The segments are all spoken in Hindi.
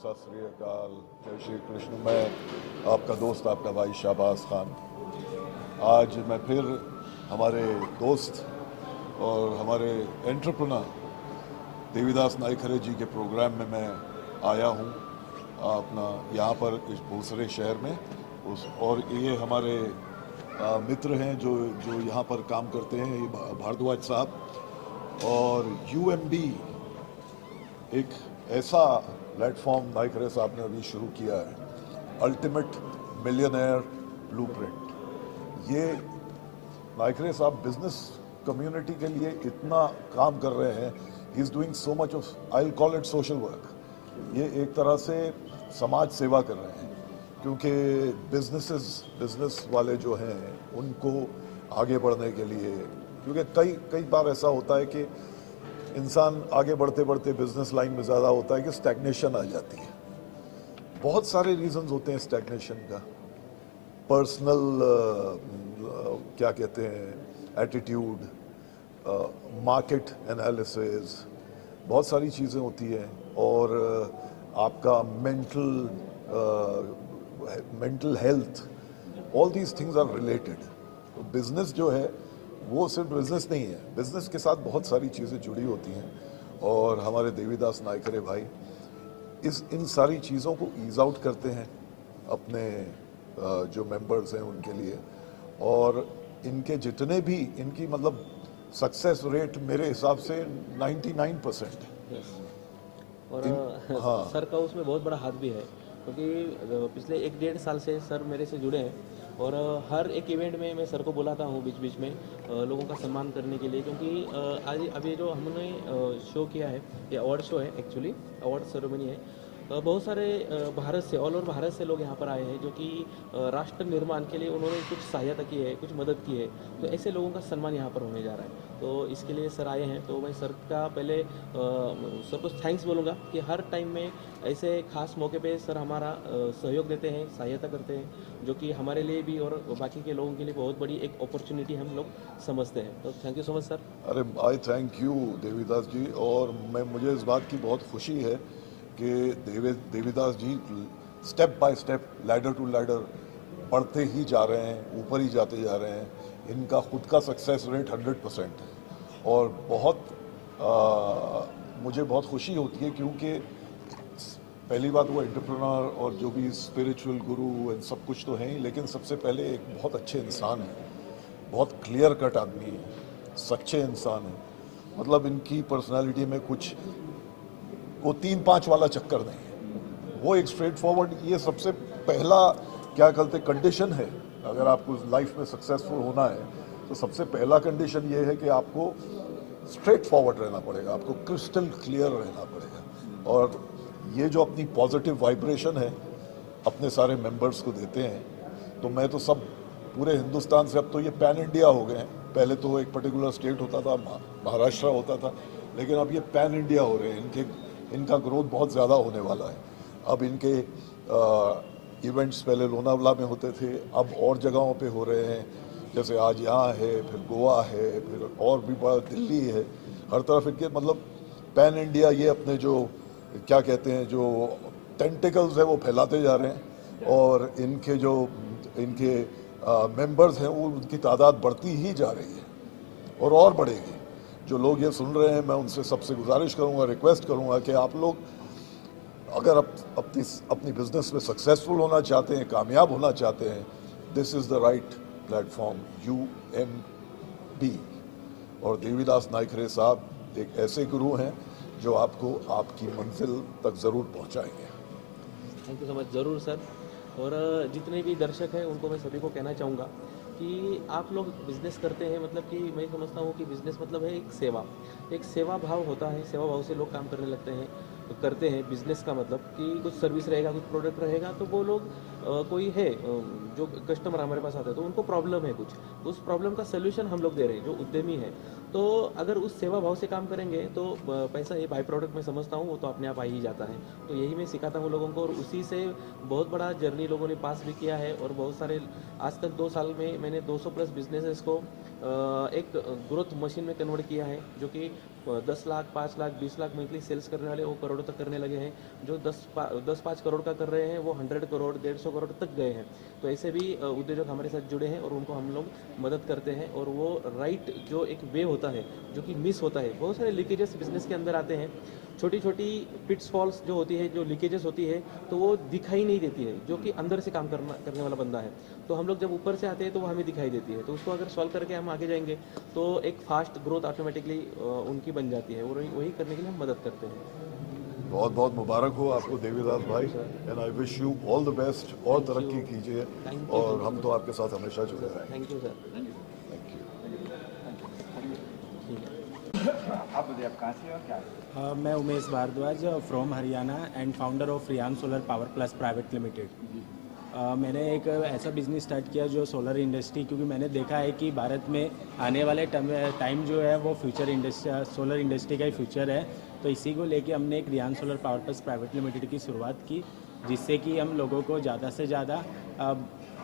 सत श्री अकाल, जय श्री कृष्ण। मैं आपका दोस्त, आपका भाई शाहबाज खान। आज मैं फिर हमारे दोस्त और हमारे एंटरप्रेन्योर देवीदास नाइकरे जी के प्रोग्राम में मैं आया हूँ अपना यहाँ पर इस दूसरे शहर में। और ये हमारे मित्र हैं जो जो यहाँ पर काम करते हैं, ये भारद्वाज साहब। और यूएमबी एक ऐसा प्लेटफॉर्म नाइकरे साहब ने अभी शुरू किया है, अल्टीमेट मिलियनेयर ब्लूप्रिंट। ये नाइकरे साहब बिजनेस कम्युनिटी के लिए इतना काम कर रहे हैं। He is doing so much of, I will call it social work. ये एक तरह से समाज सेवा कर रहे हैं, क्योंकि बिजनेस वाले जो हैं उनको आगे बढ़ने के लिए, क्योंकि कई कई बार ऐसा होता है कि इंसान आगे बढ़ते बढ़ते बिजनेस लाइन में ज़्यादा होता है कि स्टैग्नेशन आ जाती है। बहुत सारे रीजंस होते हैं स्टैग्नेशन का। पर्सनल क्या कहते हैं, एटीट्यूड, मार्केट एनालिसिस, बहुत सारी चीज़ें होती हैं। और आपका mental health, all these things are related. तो बिजनेस जो है वो सिर्फ बिजनेस नहीं है, बिजनेस के साथ बहुत सारी चीज़ें जुड़ी होती हैं। और हमारे देवीदास नाइकरे भाई इन सारी चीज़ों को ईज आउट करते हैं अपने जो मेंबर्स हैं उनके लिए। और इनके जितने भी इनकी मतलब सक्सेस रेट मेरे हिसाब से 99% है। और हाँ, सर का उसमें बहुत बड़ा हाथ भी है, क्योंकि पिछले 1-1.5 साल से सर मेरे से जुड़े हैं। और हर एक इवेंट में मैं सर को बुलाता हूँ बीच बीच में, लोगों का सम्मान करने के लिए। क्योंकि आज अभी जो हमने शो किया है, ये अवार्ड शो है, एक्चुअली अवार्ड सेरेमनी है। बहुत सारे भारत से, ऑल ओवर भारत से लोग यहाँ पर आए हैं, जो कि राष्ट्र निर्माण के लिए उन्होंने कुछ सहायता की है, कुछ मदद की है। तो ऐसे लोगों का सम्मान यहाँ पर होने जा रहा है। तो इसके लिए सर आए हैं। तो मैं सर का पहले सर को थैंक्स बोलूँगा कि हर टाइम में ऐसे खास मौके पे सर हमारा सहयोग देते हैं, सहायता करते हैं, जो कि हमारे लिए भी और बाकी के लोगों के लिए बहुत बड़ी एक अपॉर्चुनिटी हम लोग समझते हैं। तो thank you so much sir. अरे I thank you Devidas ji. और मुझे इस बात की बहुत खुशी है कि Devidas ji step by step, ladder to ladder बढ़ते ही जा रहे हैं, ऊपर ही जाते जा रहे हैं। इनका खुद का सक्सेस रेट 100% है। और मुझे बहुत खुशी होती है, क्योंकि पहली बात वो एंटरप्रेन्योर और जो भी स्पिरिचुअल गुरु एंड सब कुछ तो हैं ही, लेकिन सबसे पहले एक बहुत अच्छे इंसान हैं, बहुत क्लियर कट आदमी है, सच्चे इंसान हैं। मतलब इनकी पर्सनालिटी में कुछ वो 3-5 वाला चक्कर नहीं है। वो एक स्ट्रेट फॉरवर्ड, ये सबसे पहला क्या कहते कंडीशन है। अगर आपको लाइफ में सक्सेसफुल होना है तो सबसे पहला कंडीशन ये है कि आपको स्ट्रेट फॉरवर्ड रहना पड़ेगा, आपको क्रिस्टल क्लियर रहना पड़ेगा। और ये जो अपनी पॉजिटिव वाइब्रेशन है अपने सारे मेंबर्स को देते हैं। तो मैं तो सब पूरे हिंदुस्तान से, अब तो ये पैन इंडिया हो गए हैं। पहले तो एक पर्टिकुलर स्टेट होता था, महाराष्ट्र होता था, लेकिन अब ये पैन इंडिया हो रहे हैं। इनका ग्रोथ बहुत ज़्यादा होने वाला है। अब इनके इवेंट्स पहले लोनावला में होते थे, अब और जगहों पे हो रहे हैं। जैसे आज यहाँ है, फिर गोवा है, फिर और भी बड़ा दिल्ली है। हर तरफ इनके मतलब पैन इंडिया ये अपने जो क्या कहते हैं, जो टेंटिकल्स है वो फैलाते जा रहे हैं। और इनके मेंबर्स हैं वो, उनकी तादाद बढ़ती ही जा रही है और बढ़ेगी। जो लोग ये सुन रहे हैं, मैं उनसे सबसे गुजारिश करूंगा, रिक्वेस्ट करूंगा कि आप लोग अगर अपनी बिजनेस में सक्सेसफुल होना चाहते हैं, कामयाब होना चाहते हैं, this is the right platform, UMB. और देवीदास नाइकरे साहब एक ऐसे गुरु हैं जो आपको आपकी मंजिल तक ज़रूर पहुंचाएंगे। Thank you so much. ज़रूर सर। और जितने भी दर्शक हैं उनको मैं सभी को कहना चाहूँगा कि आप लोग बिज़नेस करते हैं, मतलब कि मैं समझता हूँ कि बिज़नेस मतलब है एक सेवा भाव होता है। सेवा भाव से लोग काम करने लगते हैं, करते हैं। बिज़नेस का मतलब कि कुछ सर्विस रहेगा, कुछ प्रोडक्ट रहेगा, तो वो लोग कोई है जो कस्टमर हमारे पास आता है, तो उनको प्रॉब्लम है कुछ, उस प्रॉब्लम का सोल्यूशन हम लोग दे रहे हैं, जो उद्यमी है। तो अगर उस सेवा भाव से काम करेंगे तो पैसा ये बाई प्रोडक्ट मैं समझता हूँ, वो तो अपने आप आ ही जाता है। तो यही मैं सिखाता हूँ लोगों को, और उसी से बहुत बड़ा जर्नी लोगों ने पास भी किया है। और बहुत सारे, आज तक 2 साल में मैंने 200 प्लस बिजनेसेस को एक ग्रोथ मशीन में कन्वर्ट किया है, जो कि 10 लाख, 5 लाख, 20 लाख मंथली सेल्स करने वाले वो करोड़ों तक करने लगे हैं। जो 10-5 करोड़ का कर रहे हैं वो 100 करोड़, 150 करोड़ तक गए हैं। तो ऐसे भी उद्योजक हमारे साथ जुड़े हैं और उनको हम लोग मदद करते हैं। और वो राइट जो एक वे होता है जो कि मिस होता है, बहुत सारे लीकेजेस बिजनेस के अंदर आते हैं, छोटी छोटी पिट्स फॉल्स जो होती है, जो लीकेजेस होती है, तो वो दिखाई नहीं देती है, जो कि अंदर से काम करने वाला बंदा है। तो हम लोग जब ऊपर से आते हैं तो वो हमें दिखाई देती है, तो उसको अगर सॉल्व करके हम आगे जाएंगे तो एक फास्ट ग्रोथ ऑटोमेटिकली उनकी बन जाती है, और वही करने के लिए हम मदद करते हैं। बहुत बहुत मुबारक हो आपको देवीदास भाई, and I wish you all the best, और तरक्की कीजिए, और हम तो आपके साथ हमेशा जुड़े रहेंगे। Thank you sir. Thank you. आप बताइए, आप कहाँ से और क्या है? मैं Umesh Bhardwaj from Haryana and founder of Riyan solar power plus private limited. मैंने एक ऐसा बिज़नेस स्टार्ट किया जो सोलर इंडस्ट्री, क्योंकि मैंने देखा है कि भारत में आने वाले टाइम जो है वो फ्यूचर इंडस्ट्री, सोलर इंडस्ट्री का ही फ्यूचर है। तो इसी को लेके हमने एक Riyan solar power plus private limited की शुरुआत की, जिससे कि हम लोगों को ज़्यादा से ज़्यादा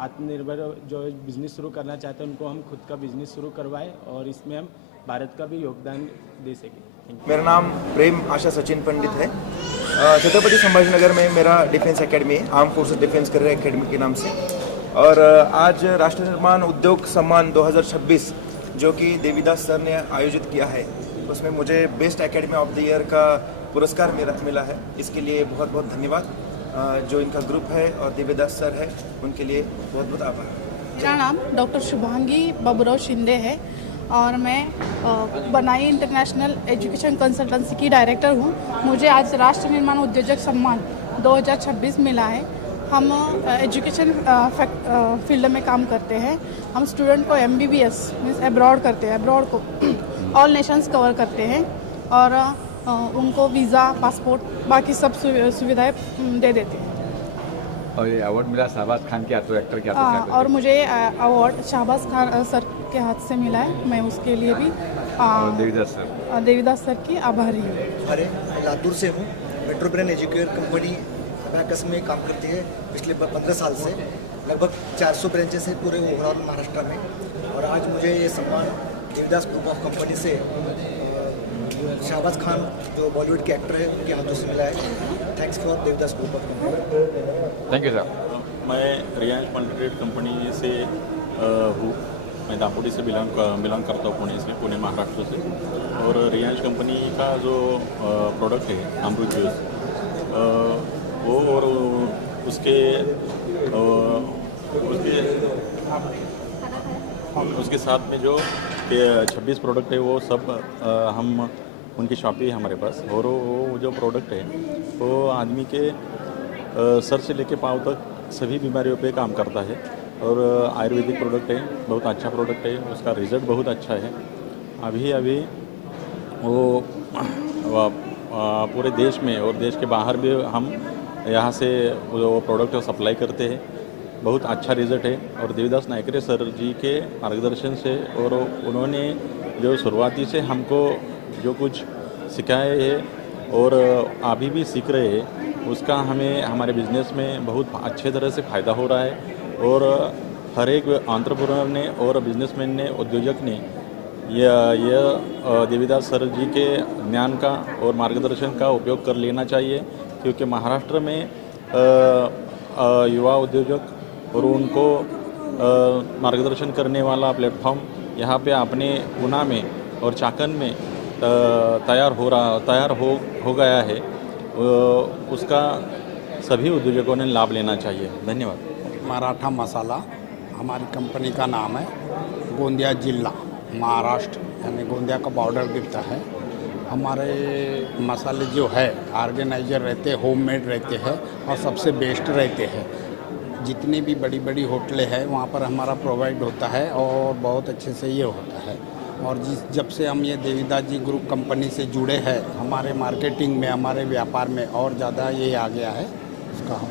आत्मनिर्भर जो बिज़नेस शुरू करना चाहते हैं उनको हम खुद का बिज़नेस शुरू करवाएं, और इसमें हम भारत का भी योगदान दे सकें। मेरा नाम प्रेम आशा सचिन पंडित है। छत्रपति संभाजीनगर में मेरा डिफेंस एकेडमी है, arm forces defence career academy के नाम से। और आज राष्ट्र निर्माण उद्योग सम्मान 2026 जो कि देवीदास सर ने आयोजित किया है, उसमें मुझे best academy of the year का पुरस्कार मिला है। इसके लिए बहुत बहुत धन्यवाद। जो इनका ग्रुप है और देवीदास सर है, उनके लिए बहुत बहुत आभार। मेरा नाम डॉक्टर शुभांगी बाबूराव शिंदे है और मैं बनाई इंटरनेशनल एजुकेशन कंसल्टेंसी की डायरेक्टर हूँ। मुझे आज राष्ट्र निर्माण उद्योजक सम्मान 2026 मिला है। हम एजुकेशन फील्ड में काम करते हैं। हम स्टूडेंट को MBBS मीन्स अब्रॉड करते हैं, अब्रॉड को ऑल नेशंस कवर करते हैं, और उनको वीज़ा, पासपोर्ट, बाकी सब सुविधाएं दे देते हैं। और ये अवार्ड मिला शहबाज खान के हाथ, तो एक्टर के हाथ से। और मुझे अवार्ड शहबाज खान सर के हाथ से मिला है। मैं उसके लिए भी देवीदास सर की आभारी हूँ। अरे लातूर से हूँ। Metro brain educare company abacus में काम करती है पिछले 15 साल से। लगभग 400 ब्रांचेस है पूरे ओवरऑल महाराष्ट्र में। और आज मुझे ये सम्मान देवीदास ग्रुप ऑफ कंपनी से शहबाज खान जो बॉलीवुड के एक्टर है उनके हाथों से मिला है। Thanks for Devidas group of company. Thank you sir. मैं रिलायंस मल्टीट्रेड कंपनी से हूँ। मैं दापोडी से बिलोंग करता हूँ, पुणे महाराष्ट्र से। और रिलायंस कंपनी का जो प्रोडक्ट है अमृत जूस, वो और उसके साथ में जो 26 प्रोडक्ट है वो सब हम उनकी शॉप ही है हमारे पास। और वो जो प्रोडक्ट है वो आदमी के सर से लेके पाँव तक सभी बीमारियों पे काम करता है। और आयुर्वेदिक प्रोडक्ट है, बहुत अच्छा प्रोडक्ट है, उसका रिज़ल्ट बहुत अच्छा है। अभी वो पूरे देश में और देश के बाहर भी हम यहाँ से वो प्रोडक्ट सप्लाई करते हैं। बहुत अच्छा रिज़ल्ट है। और देवीदास नायकरे सर जी के मार्गदर्शन से और उन्होंने जो शुरुआती से हमको जो कुछ सिखाए हैं और अभी भी सीख रहे हैं, उसका हमें हमारे बिज़नेस में बहुत अच्छे तरह से फ़ायदा हो रहा है। और हर एक एंटरप्रेन्योर ने और बिजनेसमैन ने, उद्योजक ने यह देवीदास सर जी के ज्ञान का और मार्गदर्शन का उपयोग कर लेना चाहिए, क्योंकि महाराष्ट्र में युवा उद्योजक और उनको मार्गदर्शन करने वाला प्लेटफॉर्म यहाँ पे अपने गुना में और चाकन में तैयार हो गया है। उसका सभी उद्योजकों ने लाभ लेना चाहिए। धन्यवाद। मराठा मसाला हमारी कंपनी का नाम है। गोंदिया जिला महाराष्ट्र, यानी गोंदिया का बॉर्डर गिरता है। हमारे मसाले जो है ऑर्गेनाइजर रहते हैं, होममेड रहते हैं और सबसे बेस्ट रहते हैं। जितनी भी बड़ी बड़ी होटलें हैं वहाँ पर हमारा प्रोवाइड होता है और बहुत अच्छे से ये होता है। और जब से हम ये देवीदास जी ग्रुप कंपनी से जुड़े हैं, हमारे मार्केटिंग में, हमारे व्यापार में और ज़्यादा ये आ गया है। उसका हम